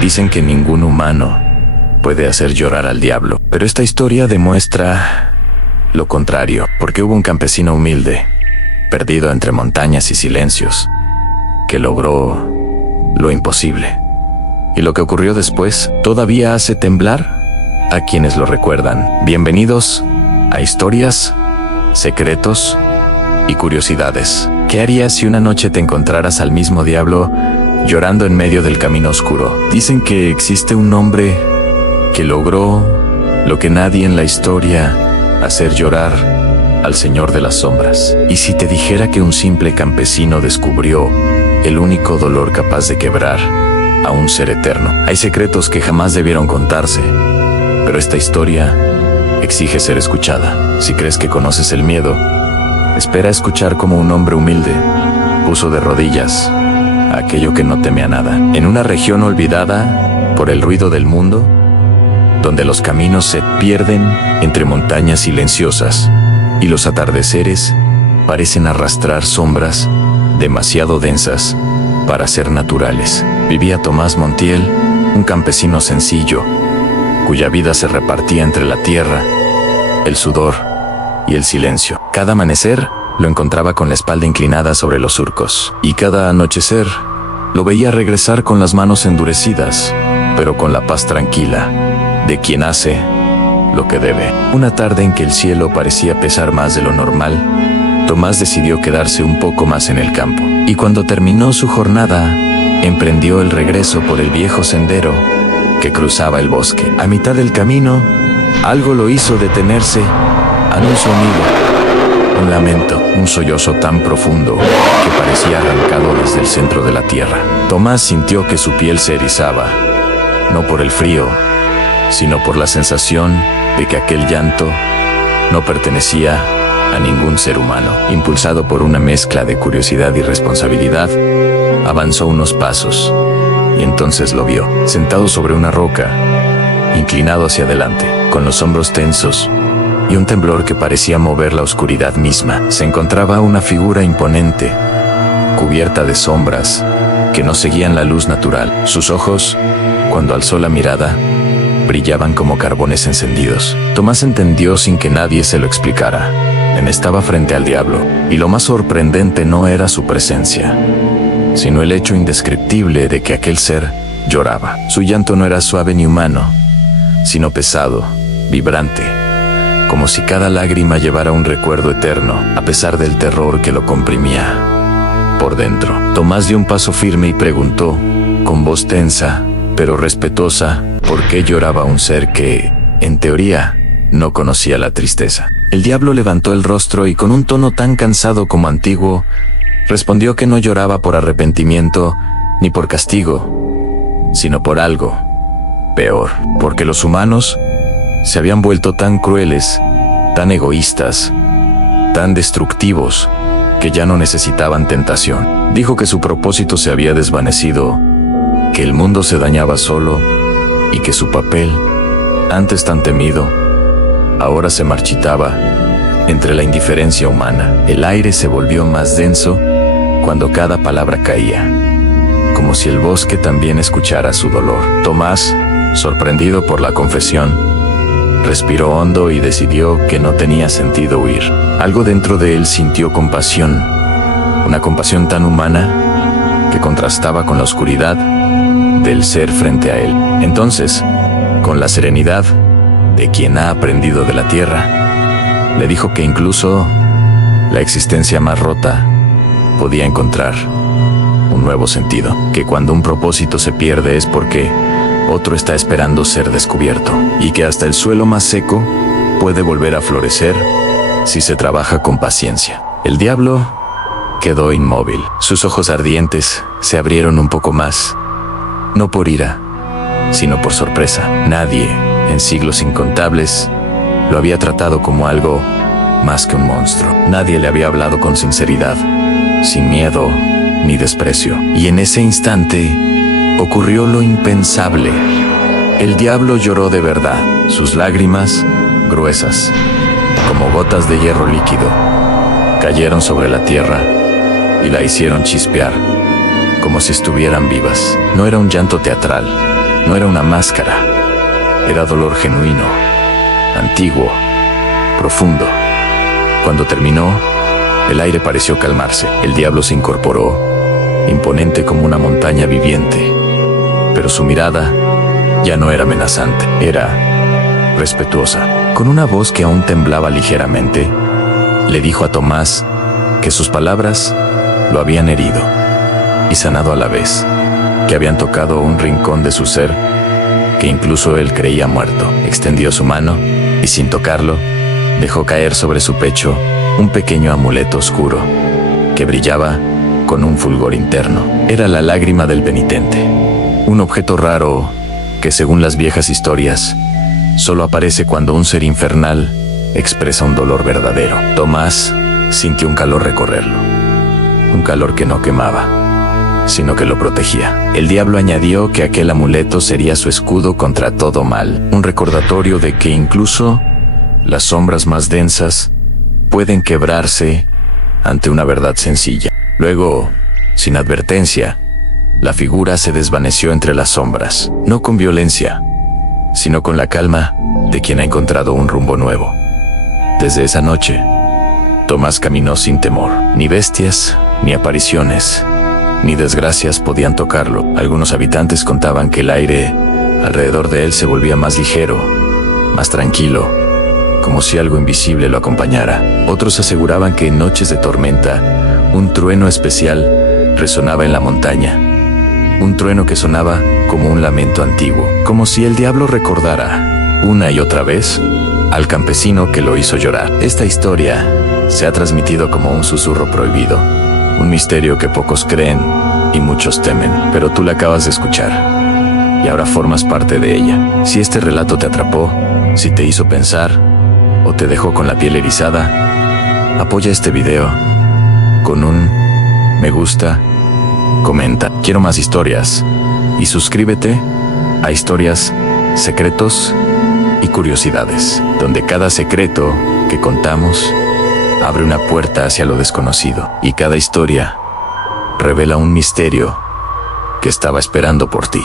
Dicen que ningún humano puede hacer llorar al diablo, pero esta historia demuestra lo contrario, porque hubo un campesino humilde, perdido entre montañas y silencios, que logró lo imposible. Y lo que ocurrió después todavía hace temblar a quienes lo recuerdan. Bienvenidos a Historias, Secretos y Curiosidades. ¿Qué harías si una noche te encontraras al mismo diablo llorando en medio del camino oscuro? Dicen que existe un hombre que logró lo que nadie en la historia: hacer llorar al Señor de las Sombras. ¿Y si te dijera que un simple campesino descubrió el único dolor capaz de quebrar a un ser eterno? Hay secretos que jamás debieron contarse, pero esta historia exige ser escuchada. Si crees que conoces el miedo, espera a escuchar cómo un hombre humilde puso de rodillas a aquello que no teme a nada. En una región olvidada por el ruido del mundo, donde los caminos se pierden entre montañas silenciosas y los atardeceres parecen arrastrar sombras demasiado densas para ser naturales, vivía Tomás Montiel, un campesino sencillo, cuya vida se repartía entre la tierra, el sudor y el silencio. Cada amanecer lo encontraba con la espalda inclinada sobre los surcos, y cada anochecer lo veía regresar con las manos endurecidas, pero con la paz tranquila de quien hace lo que debe. Una tarde en que el cielo parecía pesar más de lo normal, Tomás decidió quedarse un poco más en el campo, y cuando terminó su jornada, emprendió el regreso por el viejo sendero que cruzaba el bosque. A mitad del camino, algo lo hizo detenerse ante un sonido, un lamento, un sollozo tan profundo que parecía arrancado desde el centro de la tierra. Tomás sintió que su piel se erizaba, no por el frío, sino por la sensación de que aquel llanto no pertenecía a ningún ser humano. Impulsado por una mezcla de curiosidad y responsabilidad, avanzó unos pasos, y entonces lo vio, sentado sobre una roca, inclinado hacia adelante, con los hombros tensos y un temblor que parecía mover la oscuridad misma. Se encontraba una figura imponente, cubierta de sombras que no seguían la luz natural. Sus ojos, cuando alzó la mirada, brillaban como carbones encendidos. Tomás entendió sin que nadie se lo explicara. Estaba frente al diablo, y lo más sorprendente no era su presencia, sino el hecho indescriptible de que aquel ser lloraba. Su llanto no era suave ni humano, sino pesado, vibrante, como si cada lágrima llevara un recuerdo eterno, a pesar del terror que lo comprimía por dentro. Tomás dio un paso firme y preguntó, con voz tensa, pero respetuosa, por qué lloraba un ser que, en teoría, no conocía la tristeza. El diablo levantó el rostro y con un tono tan cansado como antiguo, respondió que no lloraba por arrepentimiento ni por castigo, sino por algo peor, porque los humanos se habían vuelto tan crueles, tan egoístas, tan destructivos, que ya no necesitaban tentación. Dijo que su propósito se había desvanecido, que el mundo se dañaba solo y que su papel, antes tan temido, ahora se marchitaba entre la indiferencia humana. El aire se volvió más denso cuando cada palabra caía, como si el bosque también escuchara su dolor. Tomás, sorprendido por la confesión, respiró hondo y decidió que no tenía sentido huir. Algo dentro de él sintió compasión, una compasión tan humana que contrastaba con la oscuridad del ser frente a él. Entonces, con la serenidad de quien ha aprendido de la tierra, le dijo que incluso la existencia más rota podía encontrar un nuevo sentido, que cuando un propósito se pierde es porque otro está esperando ser descubierto, y que hasta el suelo más seco puede volver a florecer si se trabaja con paciencia. El diablo quedó inmóvil. Sus ojos ardientes se abrieron un poco más, no por ira, sino por sorpresa. Nadie, en siglos incontables, lo había tratado como algo más que un monstruo. Nadie le había hablado con sinceridad, sin miedo ni desprecio. Y en ese instante ocurrió lo impensable. El diablo lloró de verdad. Sus lágrimas, gruesas, como gotas de hierro líquido, cayeron sobre la tierra y la hicieron chispear, como si estuvieran vivas. No era un llanto teatral, No era una máscara, era dolor genuino, antiguo, profundo. Cuando terminó, el aire pareció calmarse. El diablo se incorporó, imponente como una montaña viviente, pero su mirada ya no era amenazante, era respetuosa. Con una voz que aún temblaba ligeramente, le dijo a Tomás que sus palabras lo habían herido y sanado a la vez, que habían tocado un rincón de su ser que incluso él creía muerto. Extendió su mano y, sin tocarlo, dejó caer sobre su pecho un pequeño amuleto oscuro que brillaba con un fulgor interno. Era la lágrima del penitente, un objeto raro que, según las viejas historias, solo aparece cuando un ser infernal expresa un dolor verdadero. Tomás sintió un calor recorrerlo, un calor que no quemaba, sino que lo protegía. El diablo añadió que aquel amuleto sería su escudo contra todo mal, un recordatorio de que incluso las sombras más densas pueden quebrarse ante una verdad sencilla. Luego, sin advertencia, la figura se desvaneció entre las sombras, no con violencia, sino con la calma de quien ha encontrado un rumbo nuevo. Desde esa noche, Tomás caminó sin temor. Ni bestias, ni apariciones, ni desgracias podían tocarlo. Algunos habitantes contaban que el aire alrededor de él se volvía más ligero, más tranquilo, como si algo invisible lo acompañara. Otros aseguraban que en noches de tormenta, un trueno especial resonaba en la montaña, un trueno que sonaba como un lamento antiguo, como si el diablo recordara, una y otra vez, al campesino que lo hizo llorar. Esta historia se ha transmitido como un susurro prohibido, un misterio que pocos creen y muchos temen, pero tú la acabas de escuchar y ahora formas parte de ella. Si este relato te atrapó, si te hizo pensar o te dejó con la piel erizada, apoya este video con un me gusta, comenta, quiero más historias, y suscríbete a Historias, Secretos y Curiosidades, donde cada secreto que contamos abre una puerta hacia lo desconocido, y cada historia revela un misterio que estaba esperando por ti.